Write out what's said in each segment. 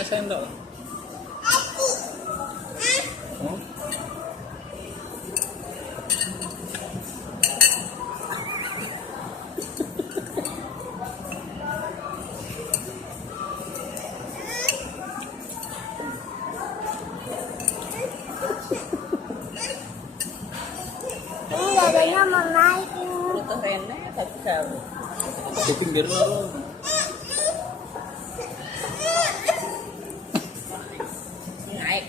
pakai sendok. Oh. Ini dadanya mau naik. Itu Rene tapi jauh. Di pinggir lo. Naik.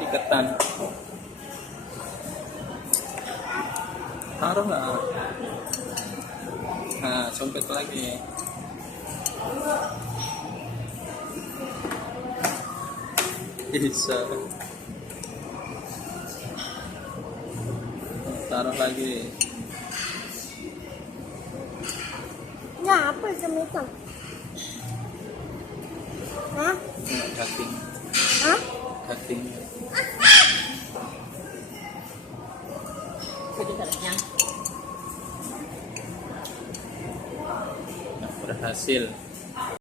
Iketan. Taruh lah. Nah, sumpit lagi. Bisa. Taruh lagi. Ini apa hitam-hitam? Hah? Cacing. Hah? Cacing. Jadi kenyang. Nah, berhasil.